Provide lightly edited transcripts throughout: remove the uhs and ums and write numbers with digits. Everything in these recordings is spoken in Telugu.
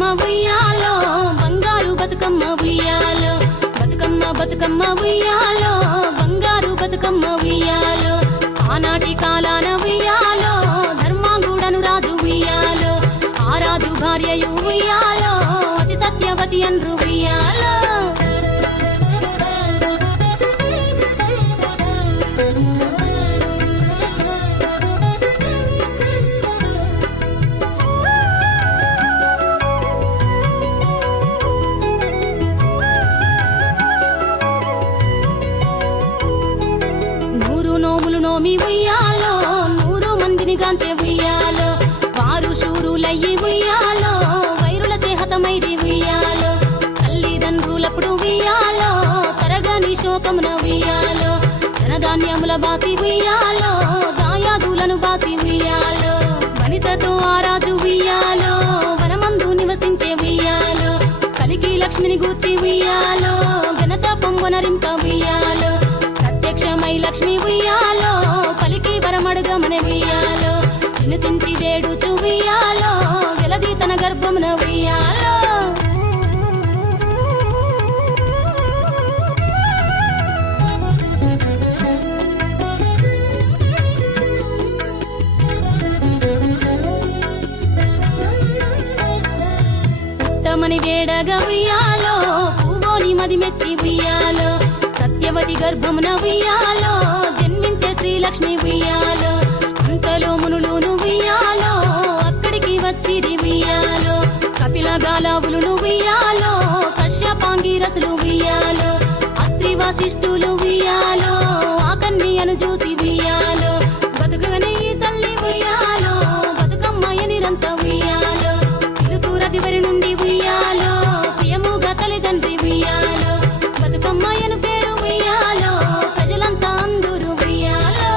బతుకమ్మ ఉయ్యాలో బంగారు బతుకమ్మ ఉయ్యాలో బతుకమ్మ బతుకమ్మ ఉయ్యాలో బంగారు బతుకమ్మ ఉయ్యాలో ఆనాటి కాలాన ఉయ్యాలో ధర్మాంగుడను రాజు ఉయ్యాలో ఆ రాజు భార్యయు ఉయ్యాలో అతి సత్యవతి అన్రు ఉయ్యాలో నోమి ఉయ్యాలో 100 మందిని గాంచే ఉయ్యాలో వారు శూరులయ్యి ఉయ్యాలో వైరుల చేహతమైరి ఉయ్యాలో తల్లిదండ్రులప్పుడు ఉయ్యాలో తరగని శోకమున ఉయ్యాలో ధనధాన్యముల బాసి ఉయ్యాలో దాయాదులను బాసి ఉయ్యాలో వనితతో ఆరాజు ఉయ్యాలో వనమందు నివసించే ఉయ్యాలో కలికి లక్ష్మిని గూర్చి ఉయ్యాలో ఘనత పొంగునరింప ఉయ్యాలో ప్రత్యక్షమై లక్ష్మి ఉయ్యాలో పలికి వరమడుగమని ఉయ్యాలో వినుతించి వేడుచు ఉయ్యాలో వెలది తన గర్భమున ఉయ్యాలో పుట్టమని వేడగా ఉయ్యాలో పూవోని మది మెచ్చి ఉయ్యాలో సత్యవతి గర్భమున ఉయ్యాలో జన్మించే శ్రీలక్ష్మి ఉయ్యాలో అంతలో మునులును ఉయ్యాలో అక్కడికి వచ్చిరి ఉయ్యాలో కపిల గాలావులును ఉయ్యాలో కశ్యపాంగిరసులు ఉయ్యాలో అత్రి వశిష్ఠులు ఉయ్యాలో ఆ కన్యను చూసి ఉయ్యాలో బతుకగనే ఈ తల్లి ఉయ్యాలో బతుకమ్మయ నిరంత ఉయ్యాలో ఇరుతూరదివరి నుండి ఉయ్యాలో ప్రియముగా తల్లిదండ్రి ఉయ్యాలో బతుకమ్మయను పేరు ఉయ్యాలో ప్రజలంతా అందరూ ఉయ్యాలో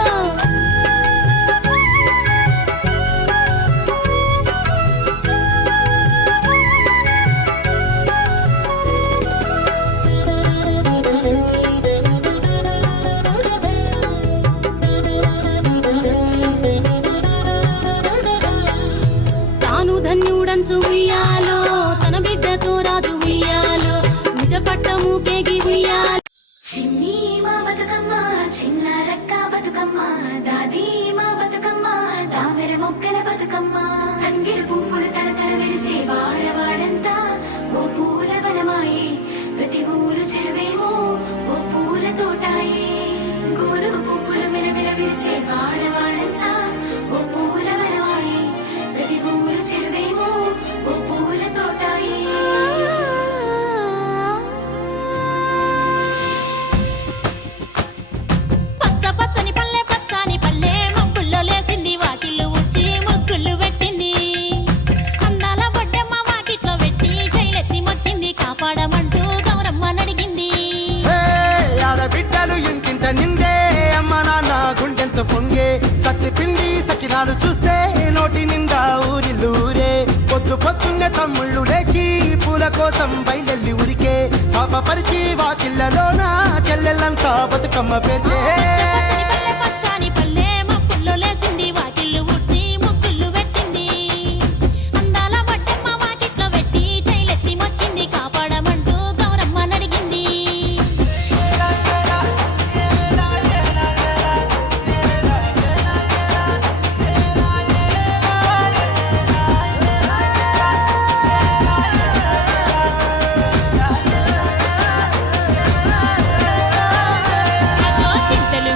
తాను ధన్యుడంచు ఉయ్యాలో తన బిడ్డతో రాజు ఉయ్యాలో నిజ పట్టము కేగి ఉయ్యాలో చిన్ని మా బతుకమ్మ చిన్న రక్క బతుకమ్మ దాది మా బతుకమ్మ దామెర మొక్కల బతుకమ్మ తంగిడు పువ్వులు తడతడ మెరిసే వాడవాడంతా ఓ పూల వనమాయే ప్రతి ఊరు చెరువేమో ఓ పూల తోటాయే గోరుగు పువ్వులు మెలమెల విరిసే వాడవాడంతా ఓ పూల వనమాయే ప్రతి ఊరు చెరువేమో ఓ పూల తోటాయే పచ్చని పల్లె పచ్చని పల్లె మబ్బుల్లో లేసింది వాకిళ్ళు ఊడ్చి ముగ్గులు పెట్టింది అందాల బొడ్డమ్మ వాకిట్లో పెట్టి జైలెత్తి మొచ్చింది కాపాడమంటూ గౌరమ్మ నడిగింది ఆడబిడ్డలు ఇంటింట నిందే అమ్మ నాన్న గుండెంత పొంగే సత్తి పిండి సకినాలు చూస్తే నోటి నిండా ఊరిల్లూరే పొద్దు పొద్దున్నే తమ్ముళ్ళు లేచి పూల కోసం బయలెల్లి ఉరికే శాపపరిచి వాకిళ్ళలోన చెల్లెళ్ళంతా బతుకమ్మ పేర్చే పచ్చని పల్లె మబ్బుల్లో లేసింది వాకిళ్ళు ఊడ్చి ముగ్గులు పెట్టింది అందాల బొడ్డమ్మ వాకిట్లో పెట్టి జైలెత్తి మొచ్చింది కాపాడమంటూ గౌరమ్మ నడిగింది చింతలు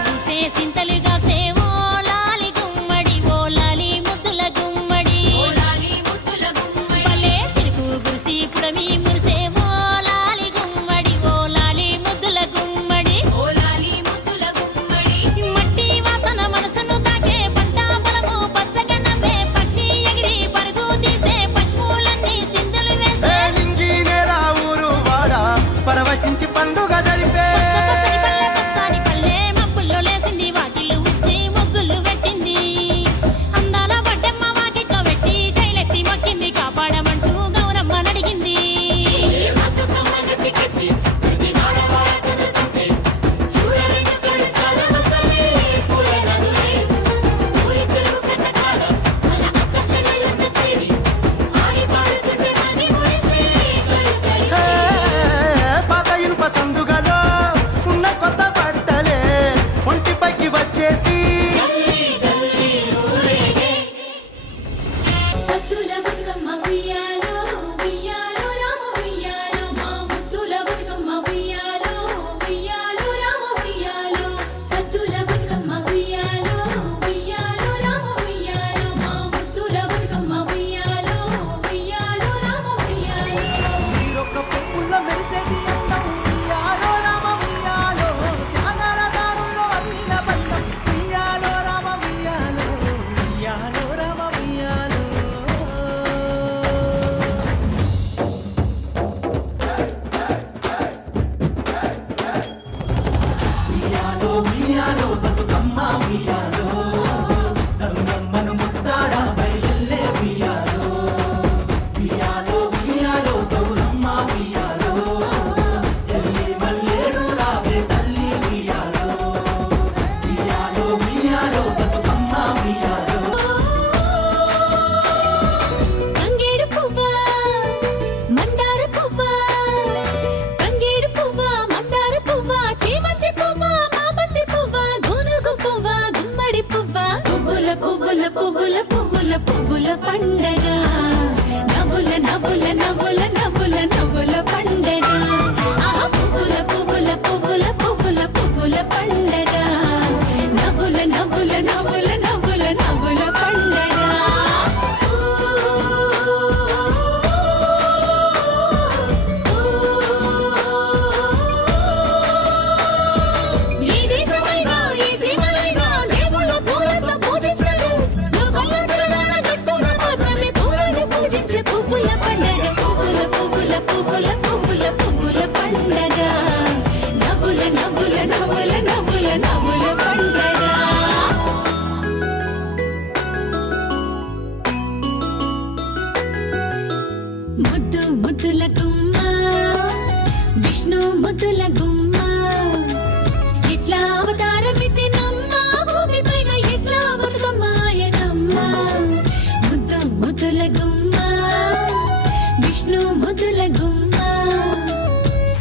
నవ్వుల నవ్వుల నవ్వుల నవ్వుల పండగ ముద్దు ముద్దుల గుమ్మ విష్ణు ముద్దుల గుమ్మ ఎట్లా అవతారమితి నమ్మ భూమి పైన ఎట్లా బతుకమ్మాయనమ్మ ముద్దు ముద్దుల గుమ్మ విష్ణు ముద్దుల గుమ్మ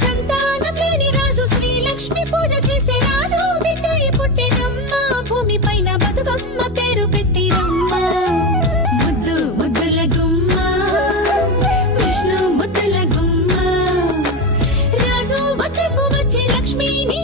సంతానం లేని రాజు శ్రీలక్ష్మి పూజ చేసే రాజు బిడ్డ పుట్టినమ్మ భూమి పైన బతుకమ్మ పేరు పెట్టిరమ్మ ముద్దు ముద్దుల గుమ్మ విష్ణు ముద్దుల గుమ్మ రాజు వద్దకు వచ్చి లక్ష్మిని